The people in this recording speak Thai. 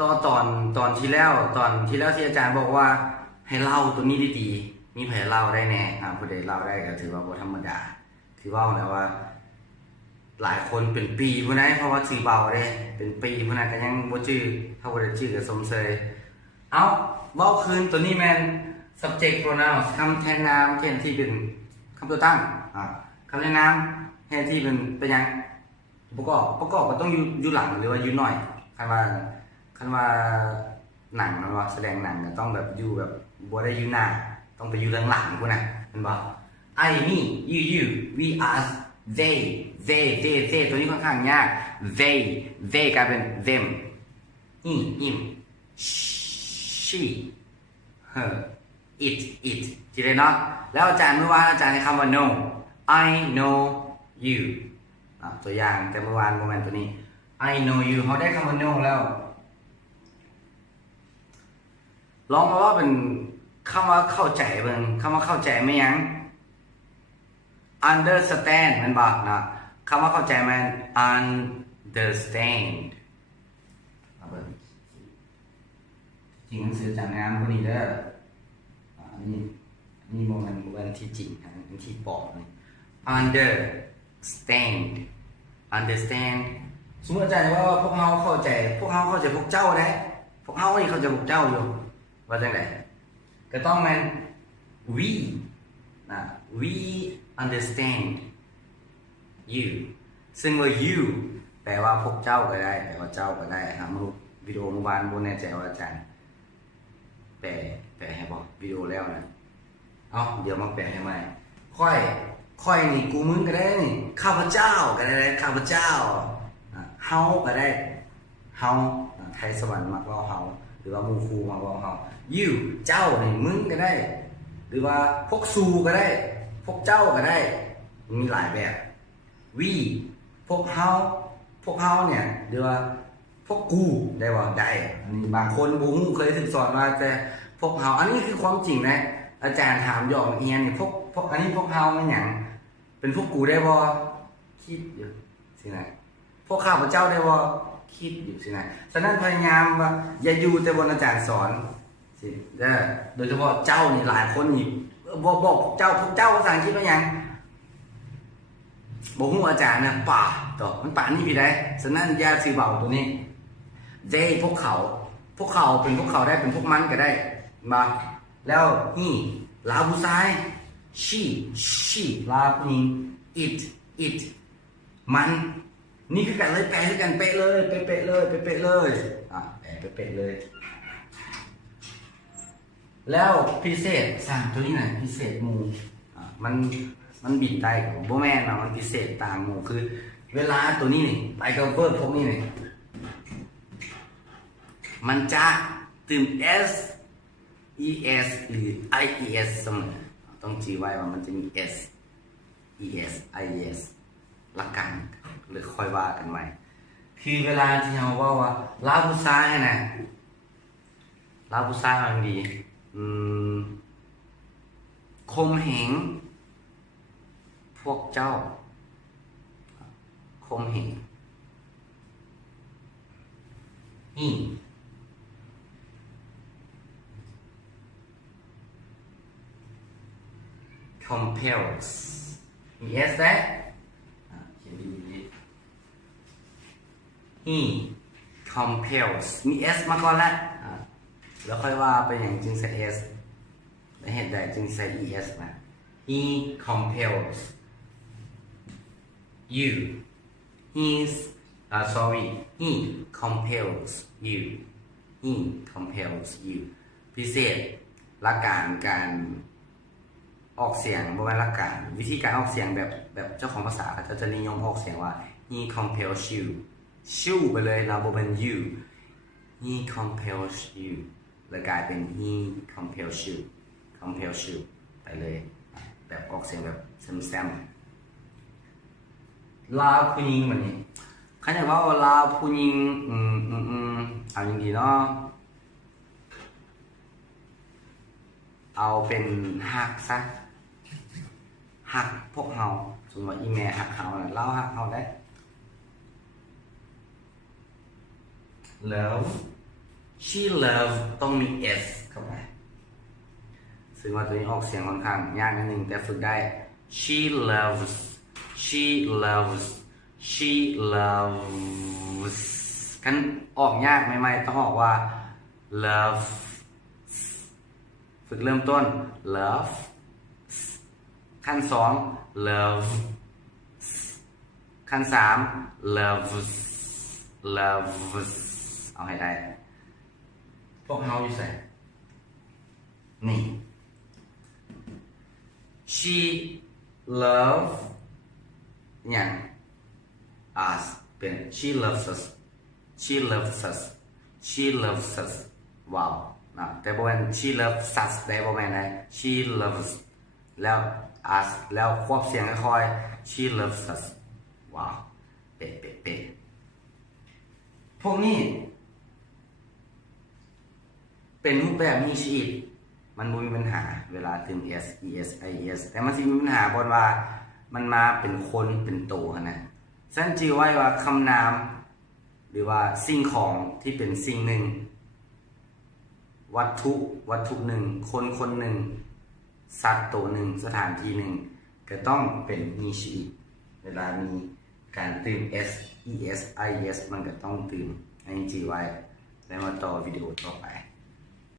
ต่อตอนที่แล้วที่อาจารย์บอกว่าให้เล่าตัวนี้ดีๆมีใครเล่าได้แน่ผู้ใดเล่าได้ก็ถือว่าบ่ธรรมดาถือว่าแล้วว่าหลายคนเป็นปีผู้นั้นเพราะว่าชื่อเบาเด้เป็นปีผู้นั้นก็ยังบ่ชื่อถ้าบ่ได้ชื่อก็สมเสยเอาเว้าคืนตัวนี้แม่น subject pronoun คำแทนนามแทนที่เป็นคำตัวตั้งคำแทนนามแทนที่เป็นหยังประกอบก็ต้องอยู่หลังหรือว่าอยู่หน่อยคันว่าหนังมันว่าแสดงหนังก็ต้องแบบอยู่แบบบ่ได้อยู่หน้าต้องไปอยู่หลังพุ่นน่ะเห็นบ่ I me you we us they ตัวนี้ค่อนข้างยาก they กลายเป็น them him she her it จีได้เนาะแล้วอาจารย์เมื่อวานอาจารย์ใช้คำว่า know I know you ตัวอย่างแต่เมื่อวานโมเมนต์ตัวนี้ I know you เขาได้คำว่า know แล้วลองมาว่าเป็นคำว่าเข้าใจเบิ่งคำว่าเข้าใจไม่ยัง understand มันบอกนะคำว่าเข้าใจมัน understand จริงหนังสืออาจารย์งามคนนี้เด้อนี่โมเมนต์ที่จริงอันที่ปอกนี่ understand สมมติอาจารย์ว่าพวกเขาเข้าใจพวกเจ้าได้พวกเขานี่เข้าใจพวกเจ้าอยู่ว่าจังไดก็ต้องมัน we we understand you ซึ่งว่า you แปลว่าพวกเจ้าก็ได้แปลว่าเจ้าก็ได้ครับวิดีโอเมื่อวานบนแน่ใจว่าอาจารย์แปลให้บอกวิดีโอแล้วนะเดี๋ยวมาแปลให้ใหม่ค่อยนี่กูมึงก็ได้นี่ข้าพเจ้าก็ได้ข้าพเจ้าเฮาก็ได้เฮาไทยสวรรค์มักว่าเฮาหรือว่ามูคูมักว่าเฮา you เจ้านี่มึงก็ได้หรือว่าพวกซูก็ได้พวกเจ้าก็ได้มีหลายแบบ we พวกเฮาเนี่ยหรือว่าพวกกูได้บ่ได้อันนี้บางคนบ่ฮู้เคยถูกสอนมาแต่พวกเฮาอันนี้คือความจริงนะอาจารย์ถามหยอกเอียนนี่พวกอันนี้พวกเฮามันหยังเป็นพวกกูได้บ่คิดอยู่สินะพวกข้าพเจ้าได้บ่คิดอยู่สินะฉะนั้นพยายามว่าอย่าอยู่แต่บนอาจารย์สอนสิเด้อโดยเฉพาะเจ้านี่หลายคนนี่บอกเจ้าพวกเจ้าภาษาอังกฤษว่าหยังบ่ฮู้อาจารย์นะป่าต่อมันป่านี่พี่ได้ฉะนั้นอย่าสิเบาตัวนี้ they พวกเขาเป็นพวกเขาได้เป็นพวกมันก็ได้มาแล้ว he ลาผู้ชาย she ลาผู้หญิง it มันนี่คือกันเลยแปลคือกันเป๊ะเลยเป๊ะเลยแปลเป๊ะเลยแล้วพิเศษสั่งตัวนี้หน่อยพิเศษหมู่มันบินได้ของโบแมนมันพิเศษต่างหมู่คือเวลาตัวนี้นี่ไปกับเวิร์บพวกนี้นี่มันจะตื่ม s es หรือ ies เสมอต้องจีไว้ว่ามันจะมี s es ies หลักการหรือค่อยว่ากันใหม่คือเวลาที่เราว่าลาผู้ชายนะลาผู้ชายมันดีคมเหงพวกเจ้าคมเหงนี่compels มี s ได้เขียนดีhe compels มี s มาก่อนแล้วค่อยว่าไปอย่างจึงใส่ s และเหตุใดจึงใส่ es มา he compels you he compels you พิเศษหลักการออกเสียงบนหลักการวิธีการออกเสียงแบบเจ้าของภาษาเขาจะนิยมออกเสียงว่า he compels you ไปเลยเราบ่เป็น you he compels you เลยกลายเป็น he compels you ไปเลยแบบออกเสียงแบบแซมลาผู้หญิงแบบนี้เขาจะว่าลาผู้หญิงเอาอย่างดีเนาะเอาเป็นหักซะหักพวกเฮาสมมติอีเมลหักเฮาเล่าหักเฮาได้ love she love ต้องมี s เข้าไปซึ่งว่าตัวนี้ออกเสียงค่อนข้างยากนิดนึงแต่ฝึกได้ she loves she loves she loves กันออกยากไม่ต้องออกว่า love ฝึกเริ่มต้น love ขั้นสอง love ขั้นสาม loves loves เอาให้ได้พวกเฮาอยู่ใส่นี่ she love เนี่ย us เป็น she loves us she loves us she loves us ว้าวนะแต่บ่แม่น she loves us แต่บ่แม่นนะ she loves แล้ว us แล้วควบเสียงค่อยๆ she loves us ว้าวเป๊ะพวกนี้เป็นรูปแบบมีชีวิตมันบ่มีปัญหาเวลาถึง s es is แต่มันสิมีปัญหาเพราะว่ามันมาเป็นคนเป็นโตนะฉะนั้นจื่อไว้ว่าคำนามหรือว่าสิ่งของที่เป็นสิ่งหนึ่งวัตถุหนึ่งคนหนึ่งสัตว์ตัวหนึ่งสถานที่หนึ่งก็ต้องเป็นมีชีวิตเวลามีการตื่น s es is มันก็ต้องตื่นอันนี้จื่อไว้แล้วมาต่อวิดีโอต่อไป